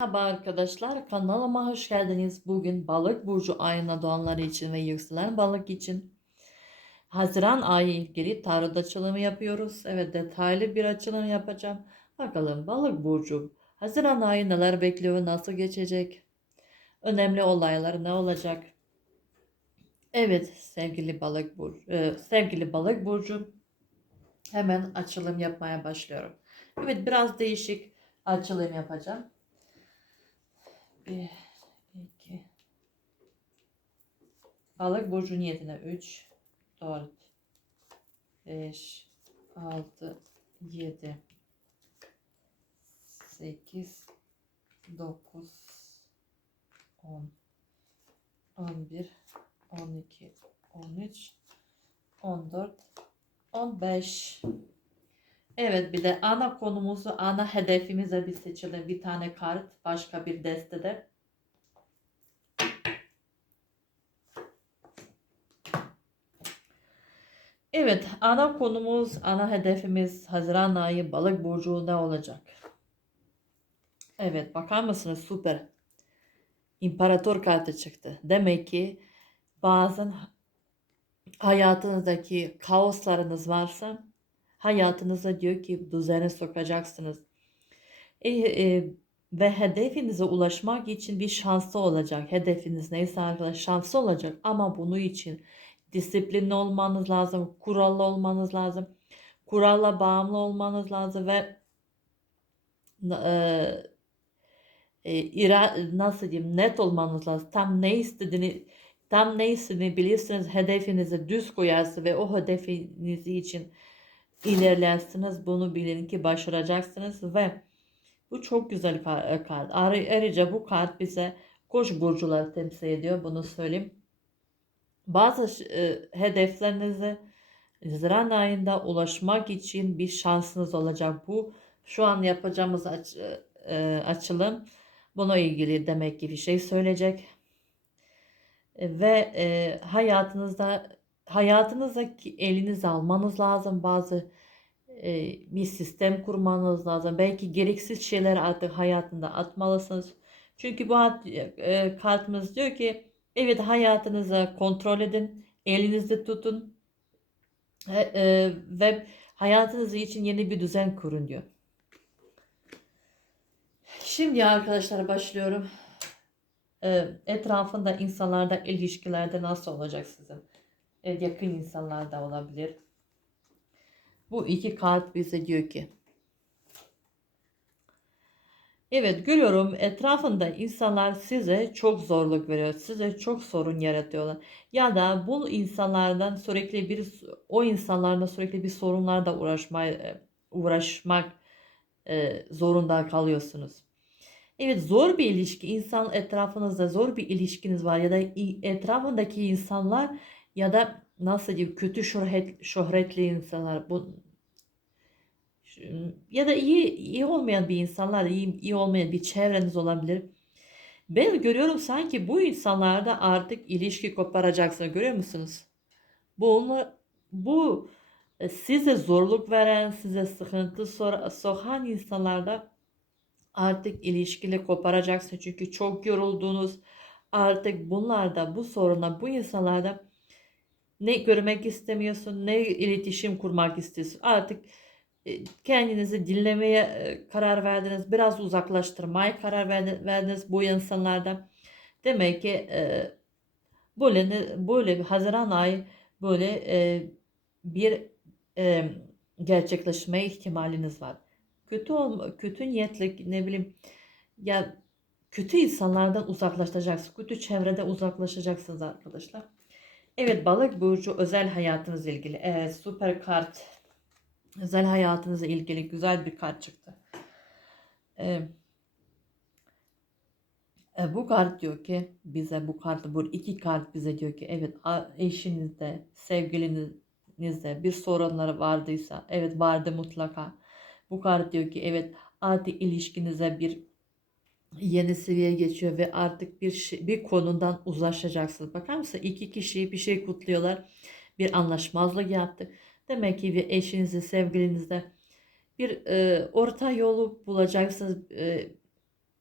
Merhaba arkadaşlar kanalıma hoş geldiniz. Bugün balık burcu ayına doğanları için ve yükselen balık için Haziran ayı ilgili tarot açılımı yapıyoruz. Evet detaylı bir açılım yapacağım. Bakalım balık burcu Haziran ayı neler bekliyor, nasıl geçecek? Önemli olaylar ne olacak? Evet sevgili balık burcu, e, sevgili balık burcu hemen açılım yapmaya başlıyorum. Evet biraz değişik açılım yapacağım. 1, 2. Balık burcu niyetine 3, 4, 5, 6, 7, 8, 9, 10, 11, 12, 13, 14, 15. Evet bir de ana konumuzu, ana hedefimize bir seçelim. Bir tane kart başka bir destede. Evet ana konumuz, ana hedefimiz Haziran ayı balık burcu ne olacak? Evet bakar mısınız süper. İmparator kartı çıktı. Demek ki bazen hayatınızdaki kaoslarınız varsa hayatınıza diyor ki düzene sokacaksınız. E, e, ve hedefinize ulaşmak için bir şansı olacak. Hedefiniz neyse arkadaşlar şansı olacak ama bunu için disiplinli olmanız lazım, kurallı olmanız lazım, kuralla bağımlı olmanız lazım ve e, e, ira, nasıl diyeyim net olmanız lazım. Tam ne istediğini tam ne istediğini bilirsiniz. Hedefinizi düz koyarsınız ve o hedefiniz için ilerlersiniz. Bunu bilin ki başaracaksınız ve bu çok güzel kart. Ayrıca bu kart bize koç burcuları temsil ediyor. Bunu söyleyeyim. Bazı e, hedeflerinize Haziran ayında ulaşmak için bir şansınız olacak. Bu şu an yapacağımız aç, e, açılım buna ilgili demek ki bir şey söyleyecek. E, ve e, hayatınızda hayatınızdaki eliniz almanız lazım. Bazı e, bir sistem kurmanız lazım. Belki gereksiz şeyler artık hayatında atmalısınız. Çünkü bu e, kartımız diyor ki evet hayatınızı kontrol edin, elinizde tutun e, e, ve hayatınız için yeni bir düzen kurun diyor. Şimdi arkadaşlar başlıyorum. E, etrafında insanlarda ilişkilerde nasıl olacak sizin? E, yakın insanlarda olabilir. Bu iki kart bize diyor ki Evet görüyorum etrafında insanlar size çok zorluk veriyor. Size çok sorun yaratıyorlar. Ya da bu insanlardan sürekli bir o insanlarla sürekli bir sorunlarla uğraşmaya uğraşmak e, zorunda kalıyorsunuz. Evet zor bir ilişki. insan etrafınızda zor bir ilişkiniz var ya da etrafındaki insanlar ya da nasıl diyeyim kötü şöhret, şöhretli insanlar bu ya da iyi iyi olmayan bir insanlar, iyi, iyi olmayan bir çevreniz olabilir. Ben görüyorum sanki bu insanlarda artık ilişki koparacaksınız. Görüyor musunuz? Bu, bu e, size zorluk veren, size sıkıntı sokan insanlarda artık ilişkili koparacaksınız. Çünkü çok yoruldunuz. Artık bunlarda, bu soruna, bu insanlarda ne görmek istemiyorsun, ne iletişim kurmak istiyorsun. Artık e, kendinizi dinlemeye e, karar verdiniz. Biraz uzaklaştırmaya karar verdiniz bu insanlardan. Demek ki e, böyle böyle Haziran ayı böyle bir gerçekleşme ihtimaliniz var. Kötü ol, kötü niyetli ne bileyim ya kötü insanlardan uzaklaşacaksınız. Kötü çevrede uzaklaşacaksınız arkadaşlar. Evet balık burcu özel hayatınızla ilgili. Evet süper kart özel hayatınızla ilgili güzel bir kart çıktı. Ee, bu kart diyor ki bize bu kartı bu iki kart bize diyor ki evet eşinizde sevgilinizde bir sorunları vardıysa evet vardı mutlaka. Bu kart diyor ki evet artık ilişkinize bir yeni seviyeye geçiyor ve artık bir şey, bir konudan uzlaşacaksınız. Bakar mısın? İki kişi bir şey kutluyorlar. Bir anlaşmazlık yaptı. Demek ki bir eşinizle, sevgilinizle bir e, orta yolu bulacaksınız. E,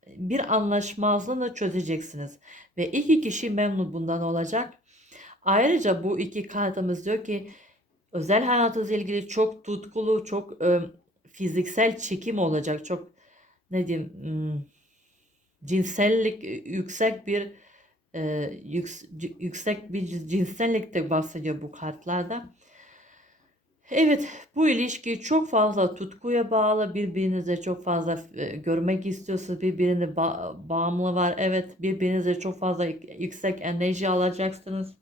bir anlaşmazlığını çözeceksiniz. Ve iki kişi memnun bundan olacak. Ayrıca bu iki kartımız diyor ki özel hayatınızla ilgili çok tutkulu, çok e, fiziksel çekim olacak. Çok ne diyeyim hmm, cinsellik e, yüksek bir e, c- yüksek bir cinsellikte bahsediyor bu kartlarda. Evet, bu ilişki çok fazla tutkuya bağlı, birbirinize çok fazla e, görmek istiyorsunuz, birbirine ba- bağımlı var. Evet, birbirinize çok fazla yük- yüksek enerji alacaksınız.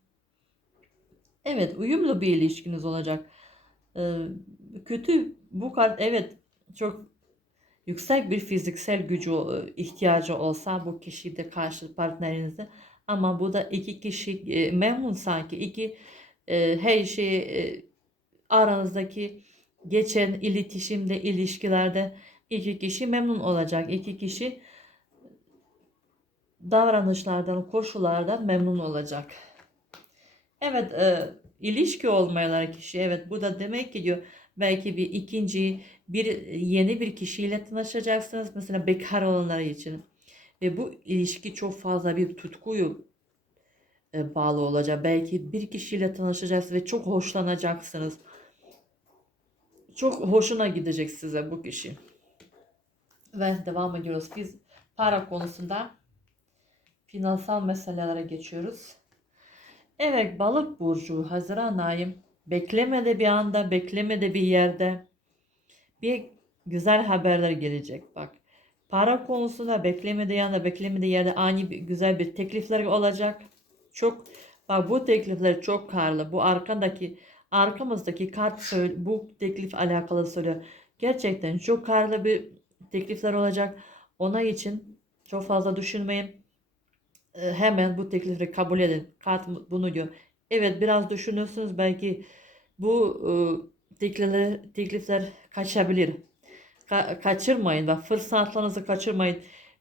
Evet, uyumlu bir ilişkiniz olacak. Ee, kötü bu kart evet çok yüksek bir fiziksel gücü e, ihtiyacı olsa bu kişi de karşı partnerinizde ama bu da iki kişi e, memnun sanki iki e, her şey e, aranızdaki geçen iletişimde ilişkilerde iki kişi memnun olacak iki kişi davranışlardan koşullardan memnun olacak. Evet, e, ilişki olmayan kişi evet bu da demek ki diyor belki bir ikinci bir yeni bir kişiyle tanışacaksınız mesela bekar olanlar için ve bu ilişki çok fazla bir tutkuyu e, bağlı olacak. Belki bir kişiyle tanışacaksınız ve çok hoşlanacaksınız. Çok hoşuna gidecek size bu kişi. Ve devam ediyoruz. Biz para konusunda finansal meselelere geçiyoruz. Evet balık burcu Haziran ayı beklemede bir anda beklemede bir yerde bir güzel haberler gelecek bak. Para konusunda beklemede yanda beklemede yerde ani bir, güzel bir teklifler olacak. Çok bak bu teklifler çok karlı. Bu arkandaki arkamızdaki kart söyle, bu teklif alakalı söylüyor. Gerçekten çok karlı bir teklifler olacak. Ona için çok fazla düşünmeyin. E, hemen bu teklifleri kabul edin. Kart bunu diyor. Evet biraz düşünürsünüz belki bu e, teklifler, teklifler kaçabilir. Ka- kaçırmayın ve fırsatlarınızı kaçırmayın.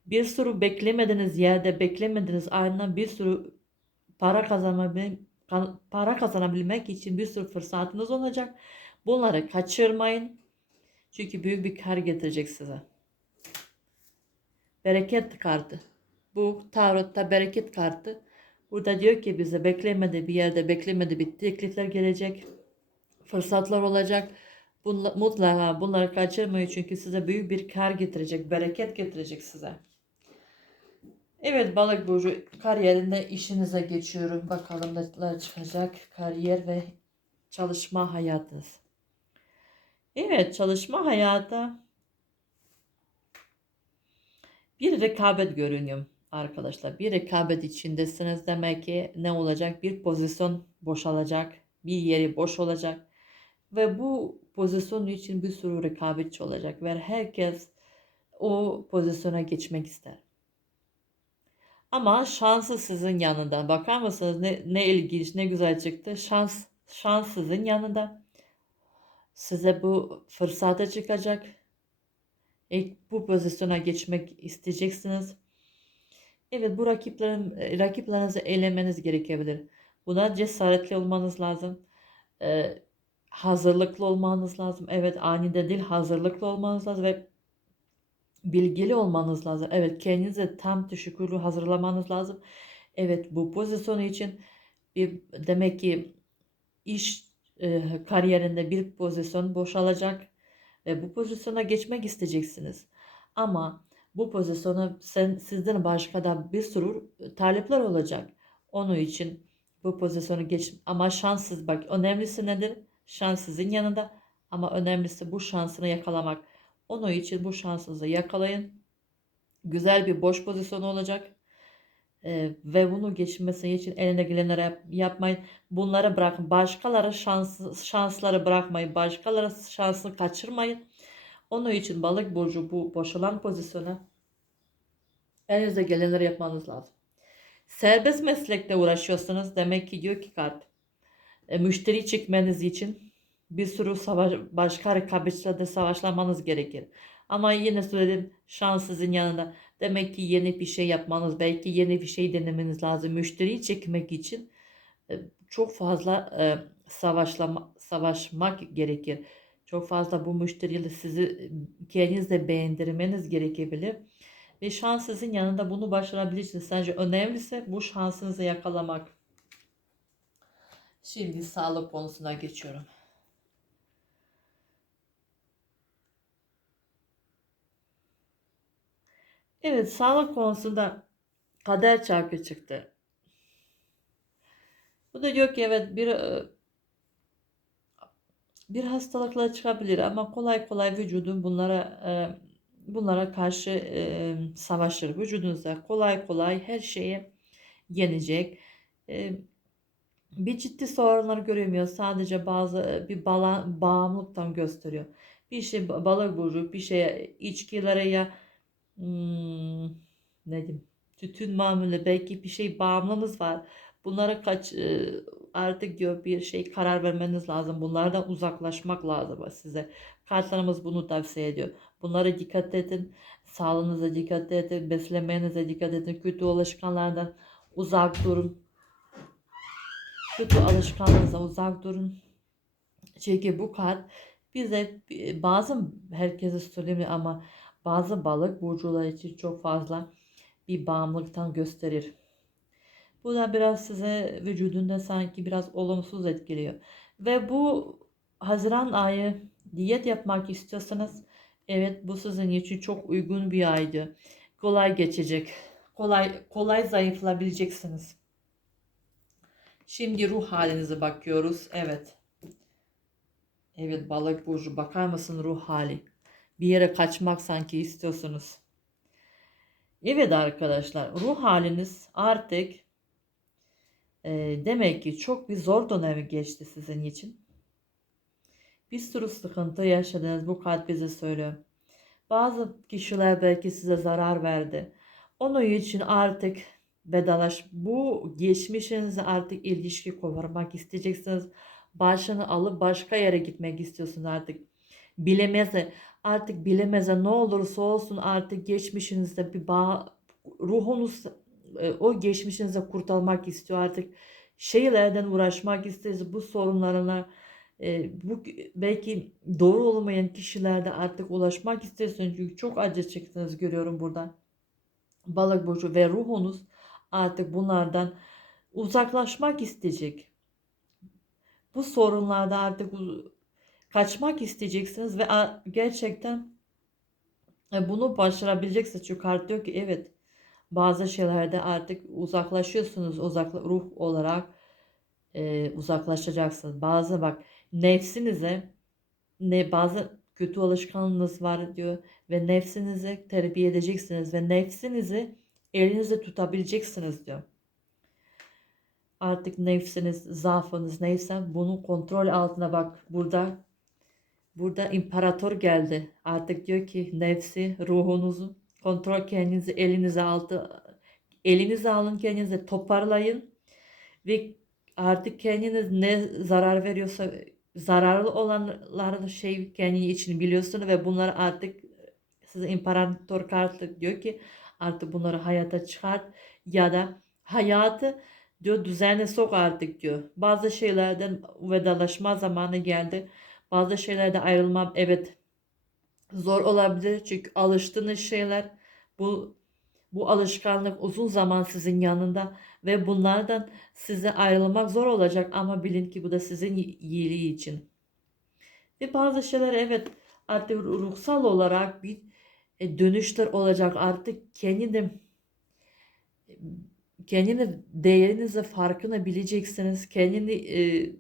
Bir sürü beklemediğiniz yerde beklemediğiniz ardından bir sürü para kazanabilmek para kazanabilmek için bir sürü fırsatınız olacak. Bunları kaçırmayın. Çünkü büyük bir kar getirecek size. Bereket kartı. Bu tarotta bereket kartı. Burada diyor ki bize beklemedi bir yerde beklemedi bir teklifler gelecek. Fırsatlar olacak. Bunla, mutlaka bunları kaçırmayın çünkü size büyük bir kar getirecek, bereket getirecek size. Evet balık burcu kariyerinde işinize geçiyorum. Bakalım neler çıkacak kariyer ve çalışma hayatınız. Evet çalışma hayatı bir rekabet görünüyor arkadaşlar. Bir rekabet içindesiniz demek ki ne olacak? Bir pozisyon boşalacak. Bir yeri boş olacak. Ve bu pozisyon için bir sürü rekabetçi olacak. Ve herkes o pozisyona geçmek ister. Ama şansı sizin yanında. Bakar mısınız ne, ne ilginç ne güzel çıktı. Şans, şans sizin yanında. Size bu fırsata çıkacak. İlk bu pozisyona geçmek isteyeceksiniz. Evet bu rakiplerin rakiplerinizi elemeniz gerekebilir. Buna cesaretli olmanız lazım. Ee, hazırlıklı olmanız lazım. Evet anide değil hazırlıklı olmanız lazım ve bilgili olmanız lazım. Evet kendinize tam teşekkürlü hazırlamanız lazım. Evet bu pozisyonu için bir demek ki iş e, kariyerinde bir pozisyon boşalacak ve bu pozisyona geçmek isteyeceksiniz. Ama bu pozisyona sen, sizden başka da bir sürü talepler olacak. Onun için bu pozisyonu geç ama şanssız bak önemlisi nedir? Şans sizin yanında ama önemlisi bu şansını yakalamak. Onun için bu şansınızı yakalayın. Güzel bir boş pozisyon olacak. Ee, ve bunu geçmesi için eline gelenleri yap, yapmayın. Bunları bırakın. Başkaları şans, şansları bırakmayın. Başkaları şansını kaçırmayın. Onun için balık burcu bu boşalan pozisyona elinizde gelenleri yapmanız lazım. Serbest meslekte uğraşıyorsanız demek ki diyor ki kart e, müşteri çekmeniz için bir sürü savaş, başka rekabetçilerde savaşlamanız gerekir. Ama yine söyledim şans sizin yanında. Demek ki yeni bir şey yapmanız, belki yeni bir şey denemeniz lazım. Müşteriyi çekmek için e, çok fazla e, savaşlama, savaşmak gerekir. Çok fazla bu müşteriyle sizi kendinizle beğendirmeniz gerekebilir. Ve şans sizin yanında bunu başarabilirsiniz. Sadece önemlisi bu şansınızı yakalamak. Şimdi sağlık konusuna geçiyorum. Evet, sağlık konusunda kader çarkı çıktı. Bu da diyor ki evet bir e, bir hastalıklar çıkabilir ama kolay kolay vücudun bunlara e, bunlara karşı e, savaşır. Vücudunuzda kolay kolay her şeyi yenecek. E, bir ciddi sorunlar göremiyor. Sadece bazı bir bala, bağımlılıktan gösteriyor. Bir şey balık burcu, bir şeye içkilere ya hmm, ne diyeyim tütün mamulü belki bir şey bağımlımız var. Bunlara kaç e, artık diyor bir şey karar vermeniz lazım. Bunlardan uzaklaşmak lazım size. Kartlarımız bunu tavsiye ediyor. Bunlara dikkat edin. Sağlığınıza dikkat edin. Beslenmenize dikkat edin. Kötü alışkanlardan uzak durun. Kötü alışkanlığınıza uzak durun. Çünkü bu kart bize e, bazı herkese söylemiyor ama bazı balık burcular için çok fazla bir bağımlılıktan gösterir. Bu da biraz size vücudunda sanki biraz olumsuz etkiliyor. Ve bu Haziran ayı diyet yapmak istiyorsanız evet bu sizin için çok uygun bir aydı. Kolay geçecek. Kolay kolay zayıflayabileceksiniz. Şimdi ruh halinize bakıyoruz. Evet. Evet balık burcu bakar mısın ruh hali? Bir yere kaçmak sanki istiyorsunuz. Evet arkadaşlar ruh haliniz artık e, demek ki çok bir zor dönemi geçti sizin için. Bir sürü sıkıntı yaşadınız bu kalp bize söylüyor. Bazı kişiler belki size zarar verdi. Onun için artık bedalaş. Bu geçmişinize artık ilişki koparmak isteyeceksiniz. Başını alıp başka yere gitmek istiyorsunuz artık. Bilemeze artık bilemeze ne olursa olsun artık geçmişinizde bir bağ ruhunuz e, o geçmişinize kurtarmak istiyor artık. Şeylerden uğraşmak istiyor bu sorunlarına e, bu belki doğru olmayan kişilerde artık ulaşmak istiyorsunuz çünkü çok acı çektiniz görüyorum burada balık burcu ve ruhunuz artık bunlardan uzaklaşmak isteyecek bu sorunlarda artık kaçmak isteyeceksiniz ve gerçekten e, bunu başarabileceksiniz çünkü kart diyor ki evet bazı şeylerde artık uzaklaşıyorsunuz uzak ruh olarak e, uzaklaşacaksınız. Bazı bak nefsinize ne bazı kötü alışkanlığınız var diyor ve nefsinizi terbiye edeceksiniz ve nefsinizi elinizde tutabileceksiniz diyor. Artık nefsiniz, zaafınız neyse bunu kontrol altına bak. Burada burada imparator geldi. Artık diyor ki nefsi, ruhunuzu Kontrol kendinizi elinize altı elinize alın kendinize toparlayın ve artık kendiniz ne zarar veriyorsa zararlı olanları şey kendi için biliyorsunuz ve bunları artık size imparator kartı diyor ki artık bunları hayata çıkart ya da hayatı diyor düzene sok artık diyor. Bazı şeylerden vedalaşma zamanı geldi. Bazı şeylerde ayrılmam evet zor olabilir çünkü alıştığınız şeyler bu bu alışkanlık uzun zaman sizin yanında ve bunlardan size ayrılmak zor olacak ama bilin ki bu da sizin iyiliği için. Ve bazı şeyler evet artık ruhsal olarak bir dönüşler olacak artık kendini kendini değerinizi farkını bileceksiniz. Kendini e,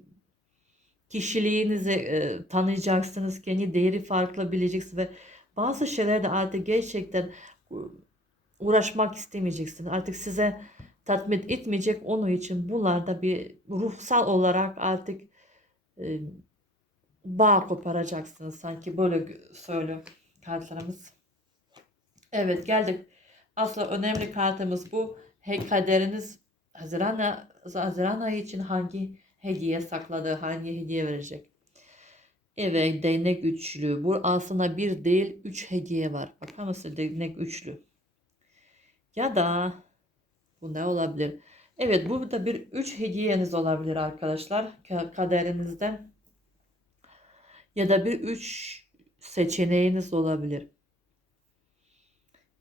kişiliğinizi e, tanıyacaksınız. Kendi değeri farklı bileceksiniz ve bazı şeyler de artık gerçekten uğraşmak istemeyeceksin. Artık size tatmin etmeyecek onun için bunlarda bir ruhsal olarak artık e, bağ koparacaksınız sanki böyle söylüyor kartlarımız. Evet geldik. Asla önemli kartımız bu. He, kaderiniz Haziran, Haziran ayı için hangi hediye sakladığı, hangi hediye verecek? Evet değnek üçlü. Bu aslında bir değil üç hediye var. Bakar mısın değnek üçlü. Ya da bu ne olabilir? Evet bu da bir üç hediyeniz olabilir arkadaşlar. Kaderinizde. Ya da bir üç seçeneğiniz olabilir.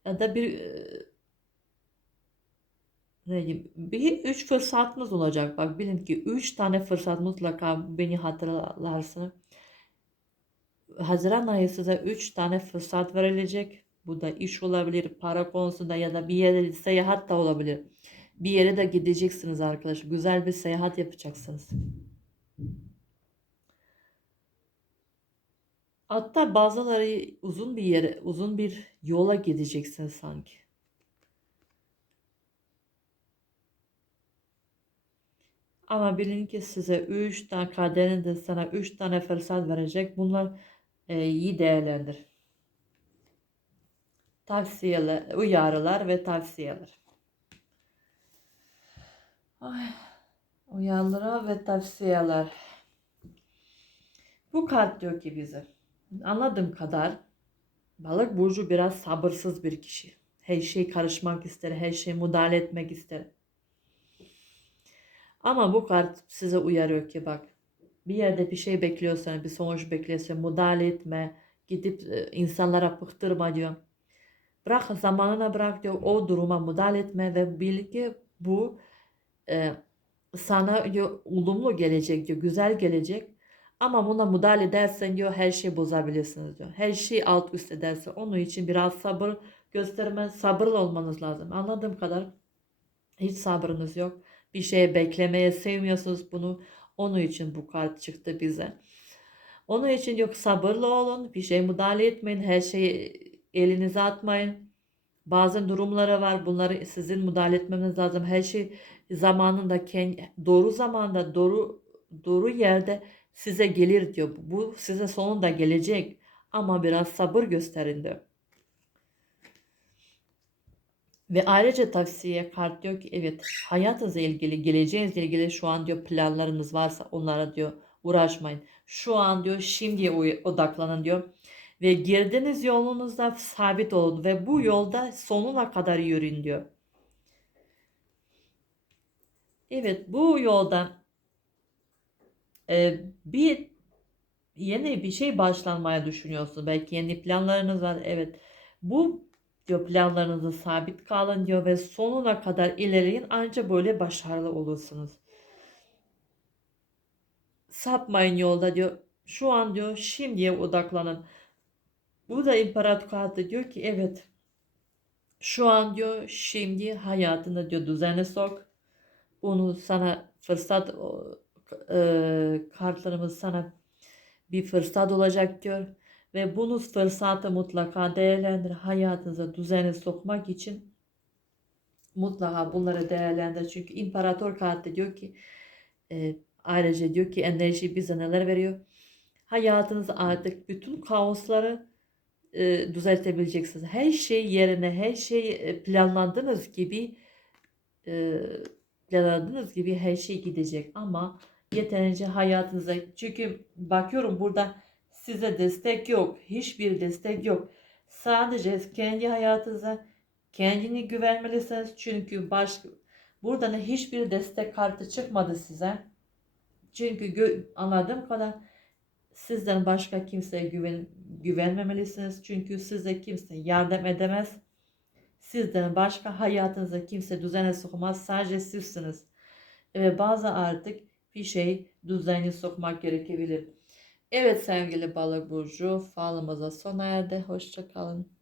Ya da bir e, ne diyeyim, bir üç fırsatınız olacak. Bak bilin ki üç tane fırsat mutlaka beni hatırlarsın. Haziran ayı size üç tane fırsat verilecek. Bu da iş olabilir, para konusunda ya da bir yere seyahat da olabilir. Bir yere de gideceksiniz arkadaşlar. Güzel bir seyahat yapacaksınız. Hatta bazıları uzun bir yere, uzun bir yola gideceksiniz sanki. Ama bilin ki size 3 tane kaderin de sana 3 tane fırsat verecek. Bunlar e, iyi değerlendir. Tavsiyeler, uyarılar ve tavsiyeler. Ay, uyarılar ve tavsiyeler. Bu kart diyor ki bize. Anladığım kadar balık burcu biraz sabırsız bir kişi. Her şey karışmak ister, her şey müdahale etmek ister. Ama bu kart size uyarıyor ki bak bir yerde bir şey bekliyorsan, bir sonuç bekliyorsan müdahale etme, gidip e, insanlara pıktırma diyor. Bırak zamanına bırak diyor o duruma müdahale etme ve bil ki bu e, sana diyor olumlu gelecek diyor, güzel gelecek. Ama buna müdahale edersen diyor her şeyi bozabilirsiniz diyor. Her şeyi alt üst ederse onun için biraz sabır gösterme, sabırlı olmanız lazım. Anladığım kadar hiç sabrınız yok. Bir şeye beklemeye sevmiyorsunuz bunu. Onun için bu kart çıktı bize. Onun için yok sabırlı olun. Bir şey müdahale etmeyin. Her şeyi elinize atmayın. Bazı durumlara var. Bunları sizin müdahale etmeniz lazım. Her şey zamanında doğru zamanda doğru doğru yerde size gelir diyor. Bu size sonunda gelecek. Ama biraz sabır gösterin diyor. Ve ayrıca tavsiye kart diyor ki evet hayatınızla ilgili, geleceğinizle ilgili şu an diyor planlarınız varsa onlara diyor uğraşmayın. Şu an diyor şimdiye odaklanın diyor. Ve girdiğiniz yolunuzda sabit olun ve bu yolda sonuna kadar yürüyün diyor. Evet bu yolda e, bir yeni bir şey başlanmaya düşünüyorsunuz. Belki yeni planlarınız var. Evet bu diyor planlarınızı sabit kalın diyor ve sonuna kadar ilerleyin ancak böyle başarılı olursunuz. Sapmayın yolda diyor. Şu an diyor şimdiye odaklanın. Bu da imparator kartı diyor ki evet şu an diyor şimdi hayatını diyor düzene sok. Bunu sana fırsat e, kartlarımız sana bir fırsat olacak diyor. Ve bunu fırsatı mutlaka değerlendir. Hayatınıza düzene sokmak için mutlaka bunları değerlendir. Çünkü imparator kartı diyor ki e, ayrıca diyor ki enerji bize neler veriyor. Hayatınızda artık bütün kaosları e, düzeltebileceksiniz. Her şey yerine, her şey planladığınız gibi e, planladığınız gibi her şey gidecek. Ama yeterince hayatınıza çünkü bakıyorum burada size destek yok. Hiçbir destek yok. Sadece kendi hayatınıza kendini güvenmelisiniz. Çünkü baş, buradan hiçbir destek kartı çıkmadı size. Çünkü gö, anladığım kadar sizden başka kimseye güven, güvenmemelisiniz. Çünkü size kimse yardım edemez. Sizden başka hayatınıza kimse düzene sokmaz. Sadece sizsiniz. Ve bazı artık bir şey düzeni sokmak gerekebilir. Evet sevgili balık burcu falımıza sona erdi. Hoşçakalın.